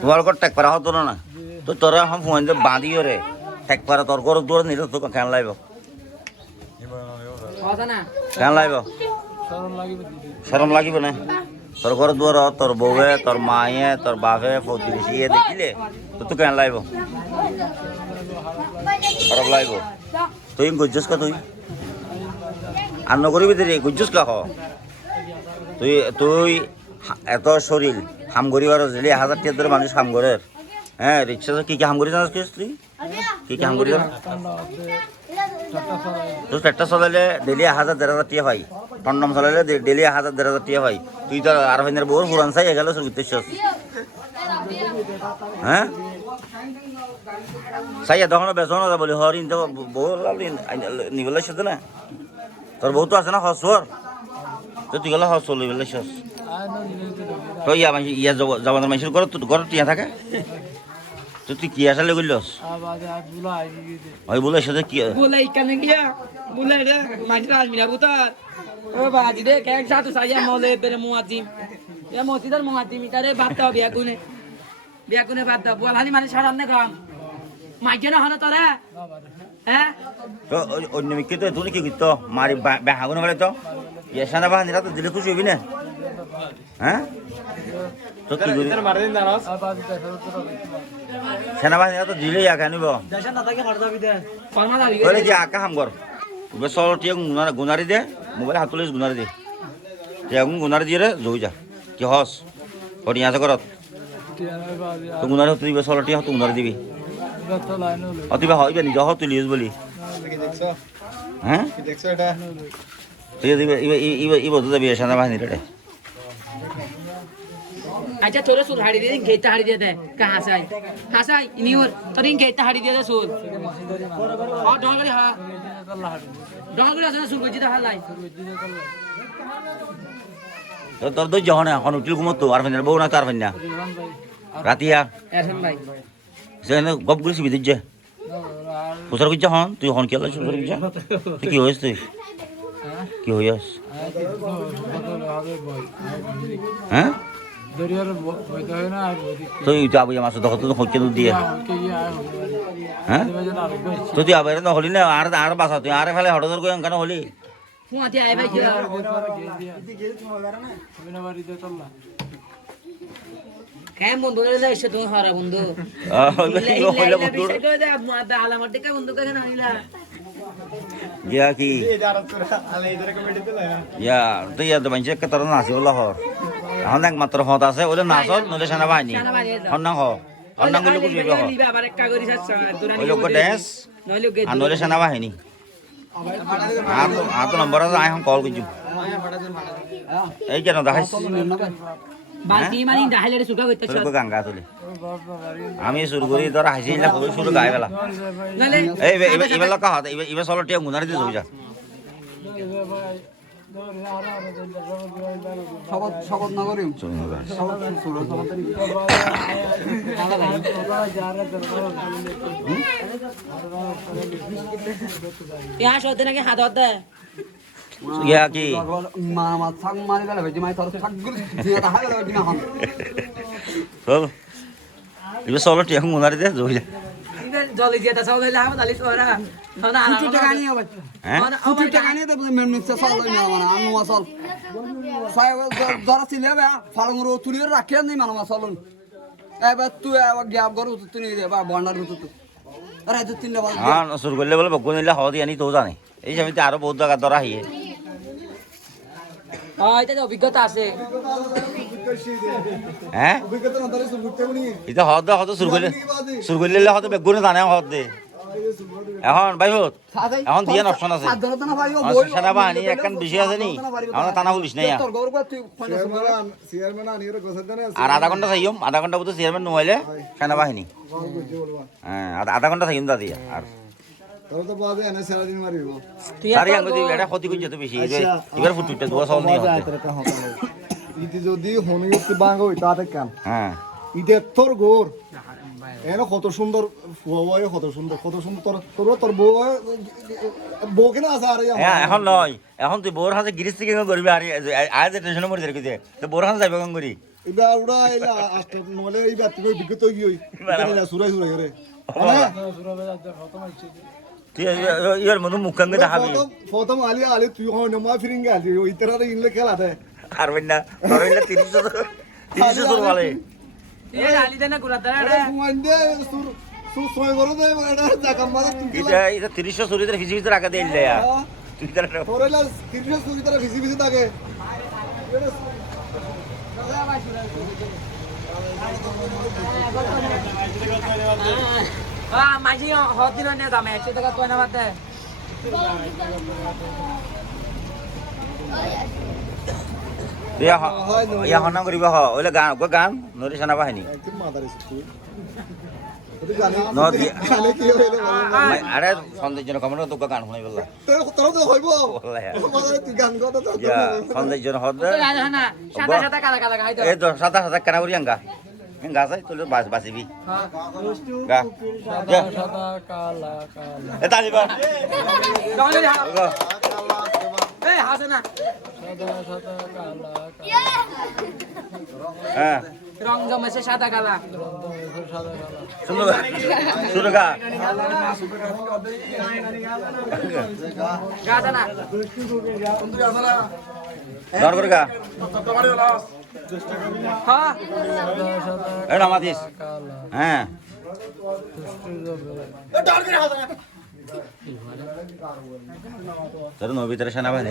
তোমার ঘর টেক পারা হতো না তো তোরা এখন ফোন দিয়ে বাঁধিও রে টেক পারা তোর ঘর দূরে নিলে তো কেন না কেন লাইব শরম লাগিব না? তোর ঘর দুয়ার তোর বউয়ে তোর মায়ে তোর বাপে প্রতিবেশী এ দেখিলে তো তো কেন লাইব খারাপ লাইব তুই গুজ্জস কা তুই। আর নকরিবি তুই গুজ্জস কা হ। তুই তুই এত শরীর, হাম করিবার যদি হাজার টিয়ার ধরে মানুষ হাম করে। হ্যাঁ রিক্সা কি কি হাম করি জানাস কি তুই কি কি হাম করি জানাস? তুই ট্রেক্টর চলাইলে ডেলি হাজার, দেড় হাজার টিয়া পাই টন্ডম চলাইলে ডেলি হাজার, দেড় হাজার টিয়া পাই তুই তো আর হইনের বহু পুরান চাই, এগালো শুরু করতে হ্যাঁ? চাই তখন বেচন বলি, হর ইন তো বউ নিবেলাই সাথে না? তোর বউ তো আছে না হসর তো তুই গেলে হস চলি বেলাই শেষ তো ইয়া মানুষ ইয়া জবানের মানুষের ঘর তোর ঘর টিয়া থাকে। তো তুই কি আসালে করলস ওই বলে সাথে কি বলে ইকানে গিয়া বলে রে মাঝে আলমিরা বুতার। ও বাজি রে কেক সাতু সাইয়া মলে বেরে মুয়াজিম এ মসজিদের মুয়াজিম ইতারে বাদ দাও বিয়া গুনে বিয়া গুনে বাদ দাও বল হানি মানে সারান না কাম মাইকে না হলো তোরা? হ্যাঁ তো অন্য মিকে তো তুমি কি করতো মারি বেহাগুন বলে তো ইয়ে সানা বাহানিরা তো দিলে খুশি হবি না। হ্যাঁ তো কি করি সেনাবাহিনীরা তো দিলেই আঁকা নিব তাহলে কি আঁকা হাম কর বে চল গুনারি গুনারি দে মোবাইল হাত তুলিস গুনারি দে টিয়া গুনারি দিয়ে রে জই যা কি হস হরিয়া আছে ঘরত তো গুনারি হতে দিবে চল টিয়া হতো গুনারি দিবি অতিবা হইবে নিজ হত তুলিস বলি হ্যাঁ দিবে ইবে ইবে ইবে তো যাবি সেনাবাহিনীর রে আচ্ছা তোরে সুল হাড়ি দিয়ে গেটটা হাড়ি দিয়ে দে। কা হাসাই? হাসাই ইনিওর তোর গেটটা হাড়ি দিয়ে দে সুল ও ডল করে হা। ডল করে আছে না সুল গজি দে হালাই। তোর দই যখন এখন উঠিল ঘুমত তো আর ফেনার বউ না তার ফেনা রাতিয়া। এরহান ভাই। সেখানে গপ করে সিবি দিচ্ছে কোথার করছে হন তুই হন কি শুরু করছে? তুই কি হয়েছ তুই? কি হইয়াস হ্যাঁ? তুই যাব আমার সাথে তুই হচ্ছে দুধ দিয়ে। হ্যাঁ? তো তুই আবার হলি না আর আর বাসা তুই আরে ফেলে হঠাৎ করে কেন হলি? ইয়া কি ইয়া তুই ইয়া তো মানুষের একটা তোর নাচি বলা হর এখন একমাত্র হত আছে ওদের নাচত নইলে সেনাবাহিনী। হন্নাং হ। হন্নাংগুলো বুঝবি হ আবার একটা করি ওই লোক ড্যান্স আর নইলে সেনাবাহিনী। আর তো নম্বর আছে আই এখন কল করছি। এই কেন দেখাইছি? তুলি। আমি তোর হাসি না কই শুরু গাই নালে এই এবার এবার লোক হাত এবার এবার ইয়া সতে নাকি হাত হতে ইয়া কি? মা মা থাক মারি গেলে ভাই মাই তোর থাকগুলো দিয়ে তা হাগলে ভাই না হন। চল। টিয়া গুনারি দিয়ে যাবি যা দিয়ে তা সব হইলে আমার দালি সোরা টাকা নিয়ে হ্যাঁ? টাকা নিয়ে সল ধরা ছিলে ফালঙ্গর তুলি রাখিয়া নেই মানে এবার তুই গ্যাপ করো তুই নিয়ে দে বা বন্ডার রুতু তুই আরে তুই তিনটা বাজে। হ্যাঁ শুরু করলে বলে বকুন নিলে হওয়া দিয়ে আনি তো জানে। এই আরও বহুত জায়গা ধরা হিয়ে অভিজ্ঞতা আছে। হ্যাঁ? এটা হদ দে হদ শুরু করলে শুরু করলে হয়তো বেগুনে জানে হদ দে এখন ভাই হোত এখন দিয়ে অপশন আছে। সাত ধরতে না ভাই ও আমার বই সেনাবাহিনী একখান বেশি আছে নি? আমরা টানা পুলিশ নাই আর। আধা ঘণ্টা থাকিম আধা ঘণ্টা বুঝতে চেয়ারম্যান নহলে সেনাবাহিনী হ্যাঁ আধা- আধা ঘণ্টা থাকিম দাদি আর। ইতি যদি হনুগতি বাঙ্গ হই তাতে কাম হ্যাঁ। ইতে তোর গোর। এনে কত সুন্দর ফুয়া কত সুন্দর কত সুন্দর তোর তোর তোর বউ বউ কিনা আছে আর হ্যাঁ এখন নয় এখন তুই বোর হাতে গিরিশ থেকে করবি আর আজ টেনশনে মরে যাবে তো বোর হাতে যাবে করি এবার ওরা এলা আস্তে নহলে এইবার তুমি বিগত কি হই এটা সুরাই সুরাই রে তুই ইয়ার মতো মুখাঙ্গে দেখাবি প্রথম প্রথম আলি আলি তুই হয় নমা ফিরিঙ্গে আলি ওই তেরা ইনলে খেলা দে না পারবেন না তিরিশশো তিরিশশো তোর তিরিশশো ভিজি ভিজি রাখা দিয়ে দিলে তুই তারা ভিসি ভিসি থাকে Ah, মাঝি হত দিন নে দামে একশো টাকা কয়না বাদ দে ইয়া ইয়া হনাম করিবা হ। ওইলে গান গো গান নরি সানা বাহিনী। আরে সৌন্দর্য কমন তো গান শুনাই বললা তোর তোর তো হইব বললা মাদারে তুই গান কথা তো সৌন্দর্য হদ তো রাজা না সাদা সাদা কালা কালা খাই তো এই সাদা সাদা কেনা করি আঙ্গা গা বাস এ তালিবা হ্যাঁ। রং জমেছে সাদা কালা। গা গা। হ্যাঁ। হ্যাঁ। তোর নবী তার সেনাবাহিনী